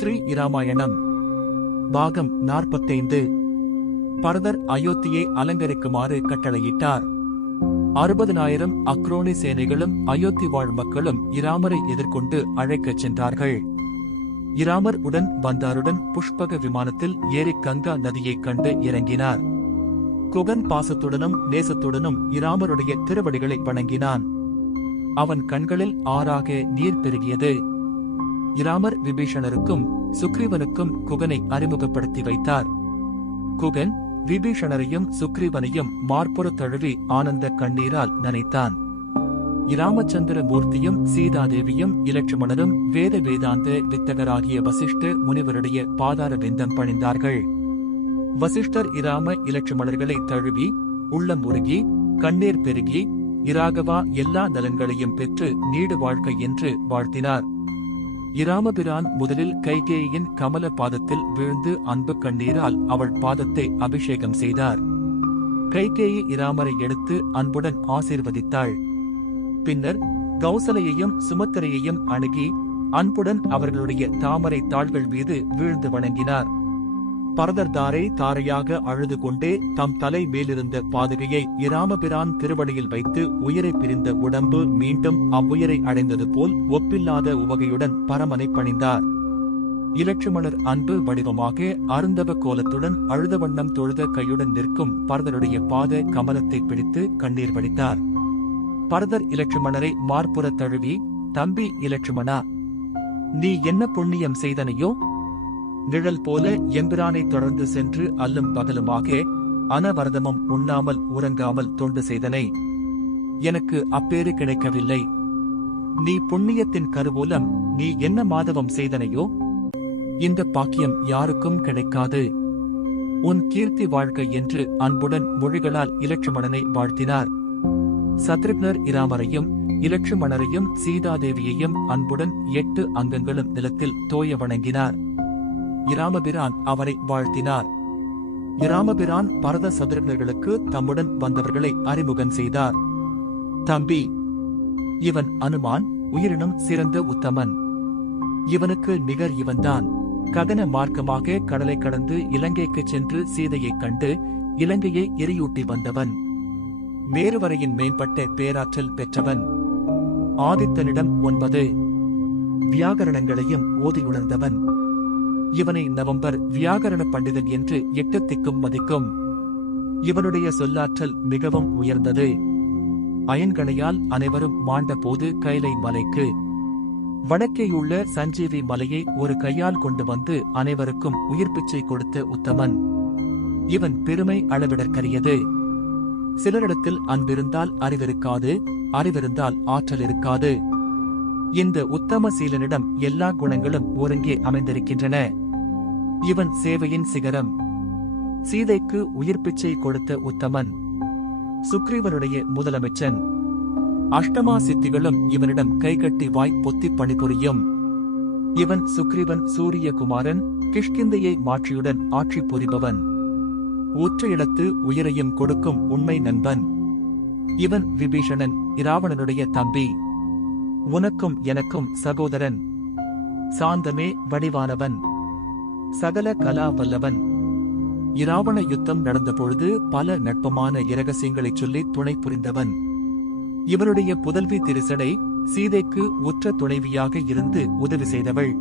ஸ்ரீ இராமாயணம் பாகம் 45. பரதர் அயோத்தியை அலங்கரிக்குமாறு கட்டளையிட்டார். 60,000 அக்ரோனி சேனைகளும் அயோத்தி வாழ் மக்களும் இராமரை எதிர்கொண்டு அழைக்கச் சென்றார்கள். இராமர் உடன் வந்தாருடன் புஷ்பக விமானத்தில் ஏறி கங்கா நதியைக் கண்டு இறங்கினார். குகன் பாசத்துடனும் நேசத்துடனும் இராமருடைய திருவடிகளை வணங்கினான். அவன் கண்களில் ஆறாக நீர் பெருகியது. இராமர் விபீஷணருக்கும் சுக்ரீவனுக்கும் குகனை அறிமுகப்படுத்தி வைத்தார். குகன் விபீஷணரையும் சுக்ரீவனையும் மார்புற தழுவி ஆனந்த கண்ணீரால் நனைத்தான். இராமச்சந்திர மூர்த்தியும் சீதாதேவியும் இலட்சுமணரும் வேத வேதாந்த வித்தகராகிய வசிஷ்ட முனிவருடைய பாதார விந்தம் பணிந்தார்கள். வசிஷ்டர் இராம இலட்சுமணர்களை தழுவி உள்ளம் உருகி கண்ணீர் பெருகி இராகவா எல்லா நலன்களையும் பெற்று நீடு வாழ்க்கை என்று வாழ்த்தினார். இராமபிரான் முதலில் கைகேயின் கமல பாதத்தில் வீழ்ந்து அன்பு கண்ணீரால் அவள் பாதத்தை அபிஷேகம் செய்தார். கைகேயி இராமரை எடுத்து அன்புடன் ஆசீர்வதித்தாள். பின்னர் கௌசலையையும் சுமத்திரையையும் அணுகி அன்புடன் அவர்களுடைய தாமரை தாள்கள் மீது வீழ்ந்து வணங்கினார். பரதர் தாரை தாரையாக அழுது கொண்டே தம் தலை மேலிருந்த பாதுகையை இராமபிரான் திருவடியில் வைத்து உயிரை பிரிந்த உடம்பு மீண்டும் அவ்வுயிரை அடைந்தது போல் ஒப்பில்லாத உவகையுடன் பரமனை பணிந்தார். இலட்சுமணர் அன்பு வடிவமாக அருந்தவ கோலத்துடன் அழுத வண்ணம் தொழுத கையுடன் நிற்கும் பரதருடைய பாத கமலத்தை பிடித்து கண்ணீர் வடித்தார். பரதர் இலட்சுமணரை மார்புற தழுவி, தம்பி இலட்சுமணா, நீ என்ன புண்ணியம் செய்தனையோ? நிழல் போல எம்பிரானை தொடர்ந்து சென்று அல்லும் பகலுமாக அனவரதமும் உண்ணாமல் உறங்காமல் தொண்டு செய்தனை. எனக்கு அப்பேறு கிடைக்கவில்லை. நீ புண்ணியத்தின் கருவூலம், நீ என்ன மாதவம் செய்தனையோ? இந்த பாக்கியம் யாருக்கும் கிடைக்காது. உன் கீர்த்தி வாழ்க்கை என்று அன்புடன் மொழிகளால் இலட்சுமணனை வாழ்த்தினார். சத்ருக்னர் இராமரையும் இலட்சுமணரையும் சீதாதேவியையும் அன்புடன் 8 அங்கங்களும் நிலத்தில் தோய வணங்கினார். இராமபிரான் அவரை வாழ்த்தினார். இராமபிரான் பரத சதுரர்களுக்கு தம்முடன் வந்தவர்களை அறிமுகம் செய்தார். தம்பி, இவன் அனுமான், உயிரினும் சிறந்த உத்தமன். இவனுக்கு நிகர் இவன்தான். ககன மார்க்கமாக கடலை கடந்து இலங்கைக்குச் சென்று சீதையைக் கண்டு இலங்கையை எரியூட்டி வந்தவன். மேருவரையின் மேம்பட்ட பேராற்றல் பெற்றவன். ஆதித்தனிடம் 9 வியாகரணங்களையும் ஓதியுணர்ந்தவன். இவனை நவம்பர் வியாகரண பண்டிதன் என்று 8 திக்கும் மதிக்கும். இவனுடைய சொல்லாற்றல் மிகவும் உயர்ந்தது. அயன்கணையால் அனைவரும் மாண்ட போது கைலை மலைக்கு வடக்கேயுள்ள சஞ்சீவி மலையை ஒரு கையால் கொண்டு வந்து அனைவருக்கும் உயிர் பிச்சை கொடுத்த உத்தமன். இவன் பெருமை அளவிடற்கரியது. சிலரிடத்தில் அன்பிருந்தால் அறிவிருக்காது, அறிவிருந்தால் ஆற்றல் இருக்காது. இந்த உத்தம சீலனிடம் எல்லா குணங்களும் ஒருங்கே அமைந்திருக்கின்றன. இவன் சேவையின் சிகரம். சீதைக்கு உயிர் பிச்சை கொடுத்த உத்தமன். சுக்ரீவனுடைய முதலமைச்சன். அஷ்டமா சித்திகளும் இவனிடம் கைகட்டி வாய் பொத்தி பணிபுரியும். இவன் சுக்ரீவன் சூரியகுமாரன், கிஷ்கிந்தையை மாற்றியுடன் ஆட்சி புரிபவன். ஊற்ற இடத்து உயிரையும் கொடுக்கும் உண்மை நண்பன். இவன் விபீஷணன், இராவணனுடைய தம்பி. உனக்கும் எனக்கும் சகோதரன். சாந்தமே வடிவானவன். சகல கலா வல்லவன். இராவண யுத்தம் நடந்தபொழுது பல நட்பமான இரகசியங்களைச் சொல்லி துணை புரிந்தவன். இவனுடைய புதல்வி திருசடை சீதைக்கு உற்ற துணைவியாக இருந்து உதவி செய்தவள்.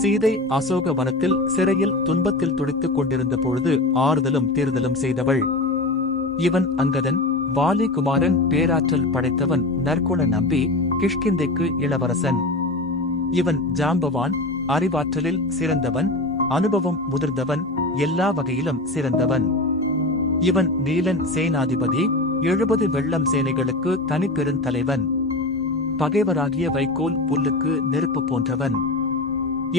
சீதை அசோக வனத்தில் சிறையில் துன்பத்தில் துடித்துக் கொண்டிருந்த பொழுது ஆறுதலும் தேர்தலும் செய்தவள். இவன் அங்கதன், வாலி குமாரன், பேராற்றல் படைத்தவன், நற்குண நம்பி, கிஷ்கிந்தைக்கு இளவரசன். இவன் ஜாம்பவான், அறிவாற்றலில் சிறந்தவன், அனுபவம் முதிர்ந்தவன், எல்லா வகையிலும் சிறந்தவன். இவன் நீலன் சேனாதிபதி, 70 வெள்ளம் சேனைகளுக்கு தனிப்பெருந்தலைவன். பகைவராகிய வைக்கோல் புல்லுக்கு நெருப்பு போன்றவன்.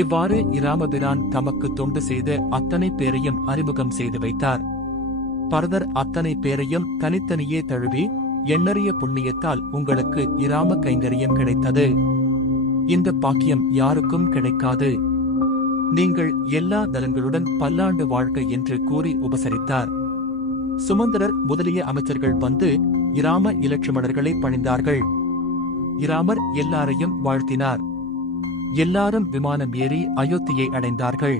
இவ்வாறு இராமபிரான் தமக்கு தொண்டு செய்த அத்தனை பேரையும் அறிமுகம் செய்து வைத்தார். பரதர் அத்தனை பேரையும் தனித்தனியே தழுவி, எண்ணறிய புண்ணியத்தால் உங்களுக்கு இராம கைங்கரியம் கிடைத்தது. இந்த பாக்கியம் யாருக்கும் கிடைக்காது. நீங்கள் எல்லா நலன்களுடன் பல்லாண்டு வாழ்க்கை என்று கூறி உபசரித்தார். சுமந்திரர் முதலிய அமைச்சர்கள் வந்து இராம இலட்சுமணர்களை பணிந்தார்கள். இராமர் எல்லாரையும் வாழ்த்தினார். எல்லாரும் விமானம் ஏறி அயோத்தியை அடைந்தார்கள்.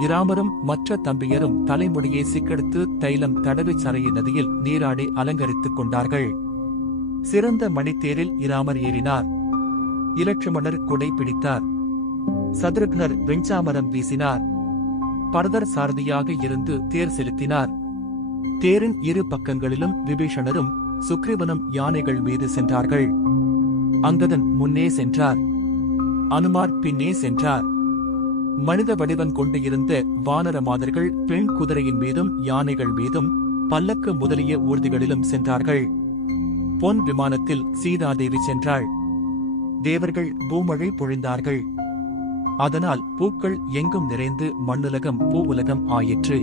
இராமரும் மற்ற தம்பியரும் தலைமுடியை சிக்கெடுத்து தைலம் தடவி சரைய நதியில் நீராடி அலங்கரித்துக் கொண்டார்கள். சிறந்த மணித்தேரில் இராமர் ஏறினார். இலட்சுமணர் குடை பிடித்தார். சத்ருக்னர் வெஞ்சாமரம் வீசினார். பரதர் சாரதியாக இருந்து தேர் செலுத்தினார். தேரின் இரு பக்கங்களிலும் விபீஷணரும் சுக்ரீவனும் யானைகள் மீது சென்றார்கள். அங்கதன் முன்னே சென்றார். அனுமார் பின்னே சென்றார். மனித வடிவம் கொண்டு இருந்த வானர மாதர்கள் பெண் குதிரையின் மீதும் யானைகள் மீதும் பல்லக்கு முதலிய ஊர்திகளிலும் சென்றார்கள். பொன் விமானத்தில் சீதாதேவி சென்றாள். தேவர்கள் பூமழை பொழிந்தார்கள். அதனால் பூக்கள் எங்கும் நிறைந்து மண்ணுலகம் பூவுலகம் ஆயிற்று.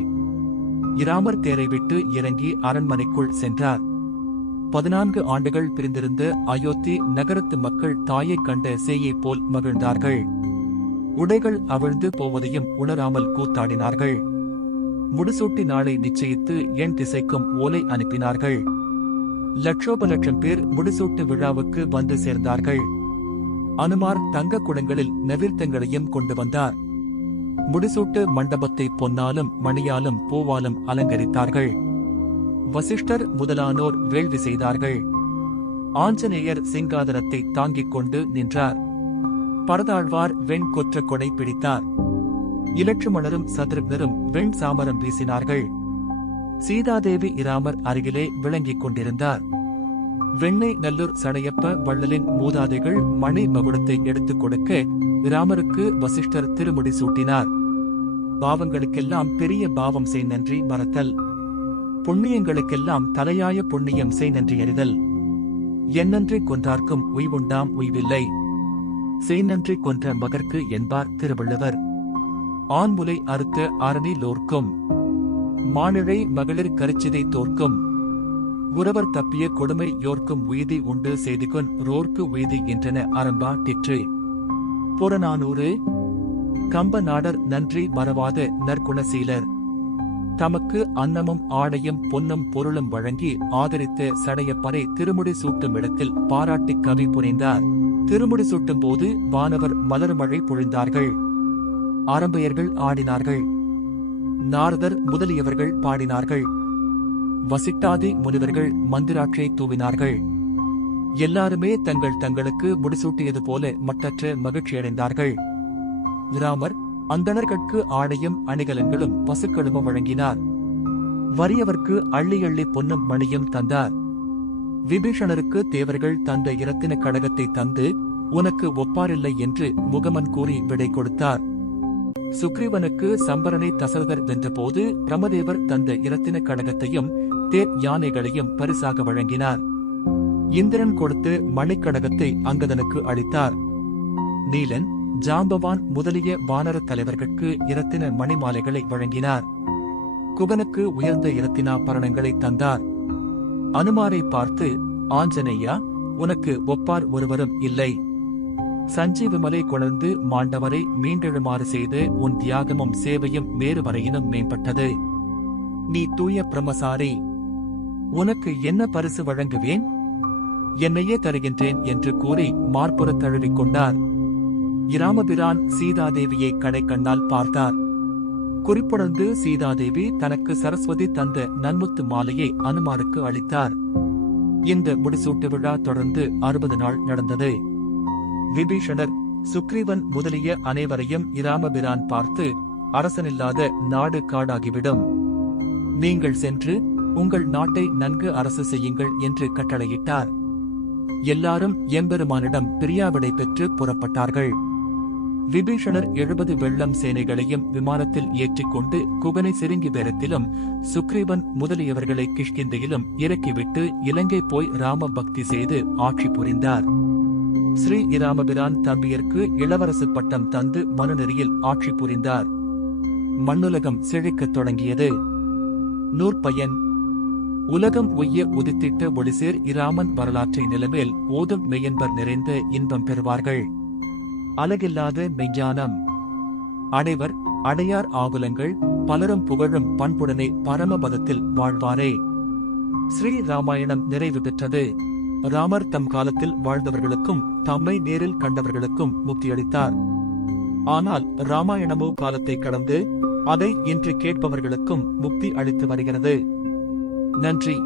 இராமர் தேரை விட்டு இறங்கி அரண்மனைக்குள் சென்றார். 14 ஆண்டுகள் பிரிந்திருந்த அயோத்தி நகரத்து மக்கள் தாயைக் கண்ட சேயைப் போல் மகிழ்ந்தார்கள். உடைகள் அவிழ்ந்து போவதையும் உணராமல் கூத்தாடினார்கள். முடிசூட்டி நாளை நிச்சயித்து என் திசைக்கும் ஓலை அனுப்பினார்கள். லட்சோபலட்சம் பேர் முடிசூட்டு விழாவுக்கு வந்து சேர்ந்தார்கள். அனுமார் தங்க குடங்களில் நவீர்த்தங்களையும் கொண்டு வந்தார். முடிசூட்டு மண்டபத்தை பொன்னாலும் மணியாலும் பூவாலும் அலங்கரித்தார்கள். வசிஷ்டர் முதலானோர் வேள்வி செய்தார்கள். ஆஞ்சநேயர் சிங்காதனத்தை தாங்கிக் கொண்டு நின்றார். பரதாழ்வார் வெண் கொற்ற கொடை பிடித்தார். இலட்சுமணரும் சத்ருக்னரும் வெண் சாமரம் வீசினார்கள். சீதாதேவி இராமர் அருகிலே விளங்கிக் கொண்டிருந்தார். வெண்ணெய் நல்லூர் சடையப்ப வள்ளலின் மூதாதைகள் மணி மகுடத்தை எடுத்துக் கொடுக்க இராமருக்கு வசிஷ்டர் திருமுடி சூட்டினார். பாவங்களுக்கெல்லாம் பெரிய பாவம் செய் நன்றி மறத்தல், புண்ணியங்களுக்கெல்லாம் தலையாய புண்ணியம் செய் நன்றி அறிதல். என்னன்றி கொன்றார்க்கும் உய்வுண்டாம் உய்வில்லை, செய் நன்றி கொன்ற மகர்க்கு என்பார் திருவள்ளுவர். ஆண்முலை அறுத்த ஆரணி லோர்க்கும், மானிழை மகளிர் கரிச்சிதை தோற்கும், உறவர் தப்பிய கொடுமை யோர்க்கும் உய்தி உண்டு செய்திகொன் ரோர்க்கு உய்தி என்றன அரம்பா டிற்று. புறநானூறு. கம்ப நாடர் நன்றி மறவாத நற்குணசீலர். தமக்கு அன்னமும் ஆடையும் பொன்னும் பொருளும் வழங்கி ஆதரித்த சடையப்பரை திருமுடி சூட்டும் இடத்தில் பாராட்டிக் கவி புரிந்தார். திருமுடி சூட்டும் போது வானவர் மலர்மழை பொழிந்தார்கள். அரம்பையர்கள் ஆடினார்கள். நாரதர் முதலியவர்கள் பாடினார்கள். வசிட்டாதி முனிவர்கள் மந்திராட்சை தூவினார்கள். எல்லாருமே தங்கள் தங்களுக்கு முடிசூட்டியது போல மட்டற்ற மகிழ்ச்சியடைந்தார்கள். இராமர் அந்தணர்களுக்கு ஆடையும் அணிகலன்களும் பசுக்களும் வழங்கினார். வறியவர்க்கு அள்ளி அள்ளி பொன்னும் மணியும் தந்தார். விபீஷணருக்கு தேவர்கள் தந்த இரத்தின கடகத்தை தந்து உனக்கு ஒப்பாரில்லை என்று முகமன் கூறி விடை கொடுத்தார். சுக்ரீவனுக்கு சம்பரனை தசரதர் வென்றபோது பிரமதேவர் தந்த இரத்தின கடகத்தையும் தேர் யானைகளையும் பரிசாக வழங்கினார். இந்திரன் கொடுத்து மணிக்கடகத்தை அங்கதனுக்கு அளித்தார். நீலன், ஜாம்பவான் முதலிய வானர தலைவர்களுக்கு இரத்தின மணிமாலைகளை வழங்கினார். குகனுக்கு உயர்ந்த இரத்தினாபரணங்களை தந்தார். அனுமாரை பார்த்து, ஆஞ்சநேயா, உனக்கு ஒப்பார் ஒருவரும் இல்லை. சஞ்சீவமலை கொணர்ந்து மாண்டவரை மீண்டெழுமாறு செய்து உன் தியாகமும் சேவையும் மேறு வரையினும் மேம்பட்டது. நீ தூய பிரமசாரி, உனக்கு என்ன பரிசு வழங்குவேன்? என்னையே தருகின்றேன் என்று கூறி மார்புறத் தழுவிக் கொண்டார். இராமபிரான் சீதாதேவியை கடைக்கண்ணால் பார்த்தார். குறிப்புணர்ந்து சீதாதேவி தனக்கு சரஸ்வதி தந்த நன்முத்து மாலையை அனுமாருக்கு அளித்தார். இந்த முடிசூட்டு விழா தொடர்ந்து 60 நாள் நடந்தது. விபீஷணர், சுக்ரீவன் முதலிய அனைவரையும் இராமபிரான் பார்த்து, அரசனில்லாத நாடு காடாகிவிடும். நீங்கள் சென்று உங்கள் நாட்டை நன்கு அரசு செய்யுங்கள் என்று கட்டளையிட்டார். எல்லாரும் எம்பெருமானிடம் பிரியாவிடை பெற்று புறப்பட்டார்கள். விபீஷணர் 70 வெள்ளம் சேனைகளையும் விமானத்தில் ஏற்றிக்கொண்டு குகனை சிறுங்கி வேரத்திலும் சுக்ரீவன் முதலியவர்களை கிஷ்கிந்தையிலும் இறக்கிவிட்டு இலங்கை போய் ராம பக்தி செய்து ஆட்சி புரிந்தார். ஸ்ரீ இராமபிரான் தம்பியர்க்கு இளவரசு பட்டம் தந்து மனுநெறியில் ஆட்சி புரிந்தார். மண்ணுலகம் செழிக்கத் தொடங்கியது. நூற்பயன். உலகம் உய்ய உதித்திட்ட ஒளிசேர் இராமன் வரலாற்றை நிலமேல் ஓதும் மெய்யன்பர் நிறைந்த இன்பம் பெறுவார்கள். அலகில்லாத மெய்ஞானம் அனைவர் அடையார் ஆகுலங்கள் பலரும் புகழும் பண்புடனே பரமபதத்தில் வாழ்வாரே. ஸ்ரீ ராமாயணம் நிறைவு பெற்றது. ராமர் தம் காலத்தில் வாழ்ந்தவர்களுக்கும் தம்மை நேரில் கண்டவர்களுக்கும் முக்தியளித்தார். ஆனால் ராமாயணமோ காலத்தை கடந்து அதை இன்று கேட்பவர்களுக்கும் முக்தி அளித்து வருகிறது. நன்றி.